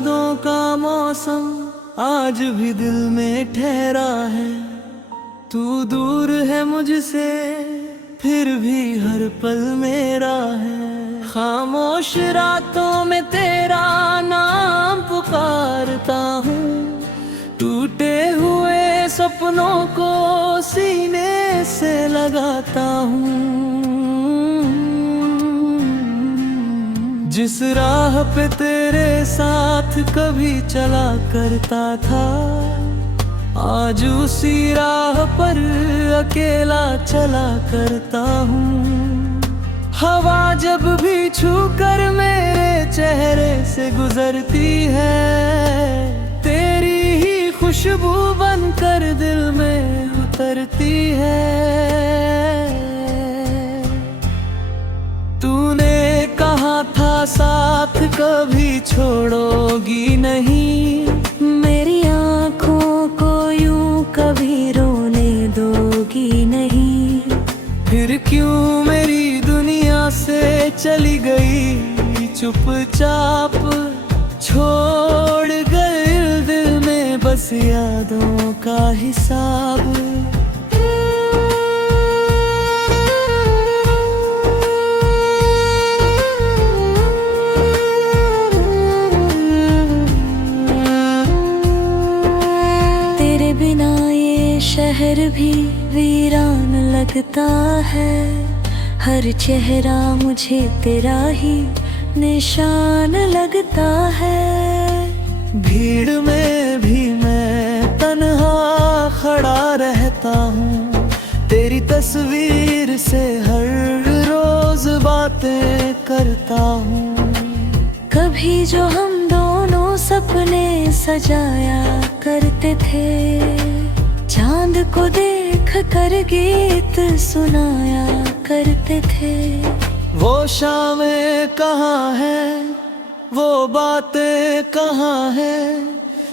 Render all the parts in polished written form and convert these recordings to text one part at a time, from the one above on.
यादों का मौसम आज भी दिल में ठहरा है। तू दूर है मुझसे फिर भी हर पल मेरा है। खामोश रातों में तेरा नाम पुकारता हूँ, टूटे हुए सपनों को सीने से लगाता हूँ। जिस राह पे तेरे साथ कभी चला करता था, आज उसी राह पर अकेला चला करता हूँ। हवा जब भी छू कर मेरे चेहरे से गुजरती है, तेरी ही खुशबू बनकर दिल में उतरती है। तूने कहा था साथ कभी छोड़ोगी नहीं, मेरी आँखों को यूं कभी रोने दोगी नहीं। फिर क्यों मेरी दुनिया से चली गई चुपचाप, छोड़ गए दिल में बस यादों का हिसाब। बिना ये शहर भी वीरान लगता है, हर चेहरा मुझे तेरा ही निशान लगता है। भीड़ में भी मैं तन्हा खड़ा रहता हूँ, तेरी तस्वीर से हर रोज बातें करता हूँ। कभी जो हम दोनों सपने सजाया करते थे, चांद को देख कर गीत सुनाया करते थे। वो शामें कहाँ है, वो बातें कहाँ है,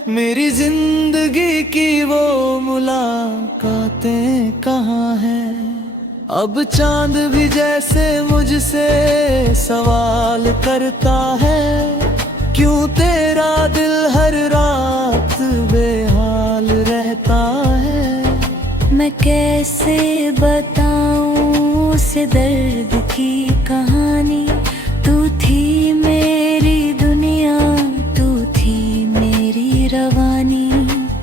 मेरी जिंदगी की वो मुलाकातें कहाँ हैं। अब चांद भी जैसे मुझसे सवाल करता है, क्यों तेरा दिल हर रात बेहाल रहता है। मैं कैसे बताऊं उसे दर्द की कहानी, तू थी मेरी दुनिया, तू थी मेरी रवानी।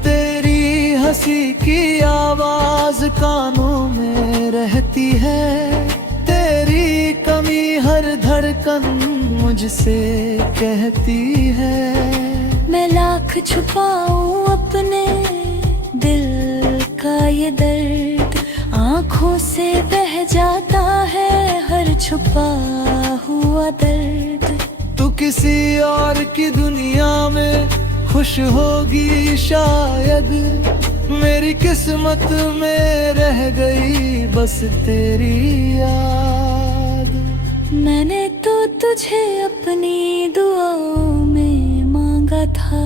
तेरी हंसी की आवाज कानों में रहती है, तेरी कमी हर धड़कन मुझसे कहती है। मैं लाख छुपाऊं अपने दिल का ये दर्द, आँखों से बह जाता है हर छुपा हुआ दर्द। तू किसी और की दुनिया में खुश होगी शायद, मेरी किस्मत में रह गई बस तेरी याद। मैंने तो तुझे अपनी दुआओं में मांगा था,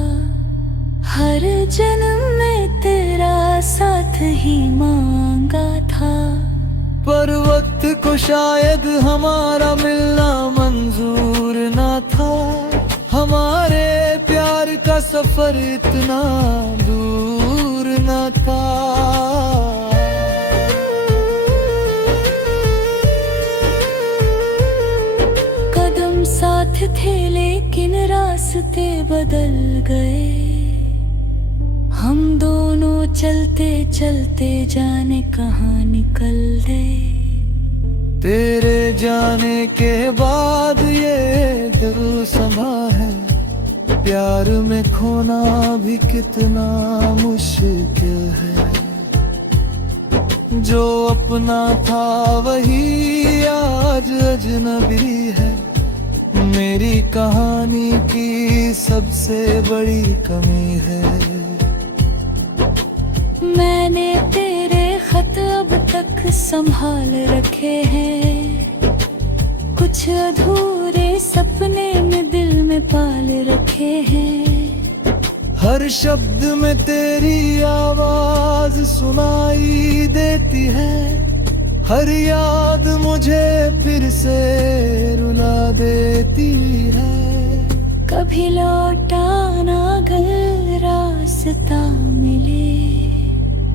हर जन्म में तेरा साथ ही मांगा था। पर वक्त को शायद हमारा मिलना मंजूर ना था, हमारे प्यार का सफर इतना दूर ना था। कदम साथ थे लेकिन रास्ते बदल गए, हम दोनों चलते चलते जाने कहाँ निकल गए। तेरे जाने के बाद ये दिल समा है, प्यार में खोना भी कितना मुश्किल है। जो अपना था वही आज अजनबी है, मेरी कहानी की सबसे बड़ी कमी है। मैंने तेरे खत अब तक संभाल रखे हैं, कुछ अधूरे सपने में दिल में पाल रखे हैं। हर शब्द में तेरी आवाज सुनाई देती है, हर याद मुझे फिर से रुला देती है। कभी लौटा ना घर रास्ता मिले,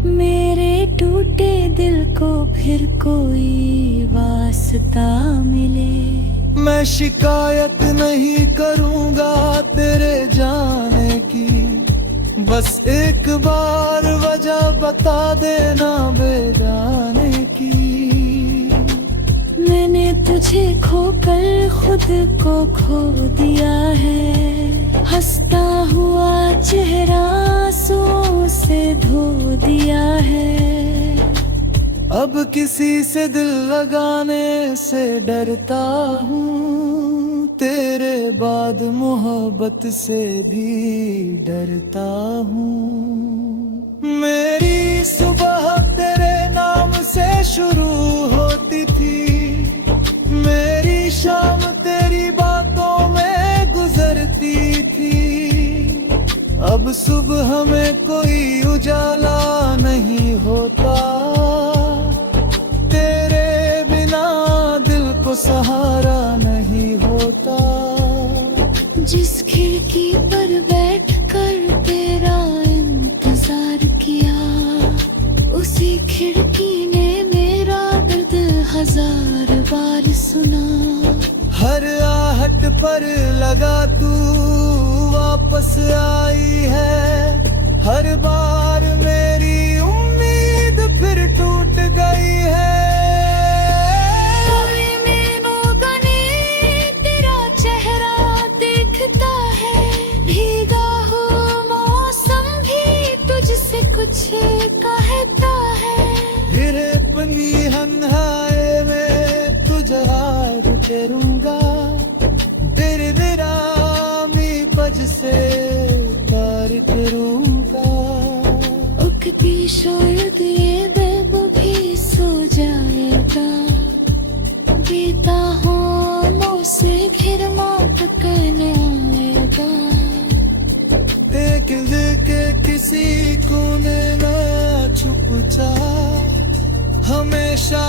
मेरे टूटे दिल को फिर कोई वास्ता मिले। मैं शिकायत नहीं करूंगा तेरे जाने की, बस एक बार वजह बता देना बेगाने की। मैंने तुझे खोकर खुद को खो दिया है, हंसता हुआ चेहरा आंसुओं से धो दिया है। अब किसी से दिल लगाने से डरता हूँ, तेरे बाद मोहब्बत से भी डरता हूँ। मेरी सुबह तेरे नाम से शुरू होती थी, मेरी शाम तेरी बातों में गुजरती थी। अब सुबह में कोई उजाला नहीं होता, तेरे बिना दिल को सहारा नहीं होता। जिस खिड़की पर बैठकर तेरा इंतजार किया, उसी खिड़की ने मेरा दर्द हजार बार सुना। हर आहट पर लगा तू वापस आई है, हर बार मेरी उम्मीद फिर टूट गई है। तेरा चेहरा देखता है, भीगा हुआ मौसम भी तुझसे कुछ कहता है। फिर अपनी हन्हाए में तुझे हार करूंगा, तेरे निरामी पज से पार करूंगा। उगती शायद ये बेब भी सो जाएगा, बीता हो मुझसे घिर मौत करने आएगा। लेकिन दिल के किसी कोने में छुप जा, हमेशा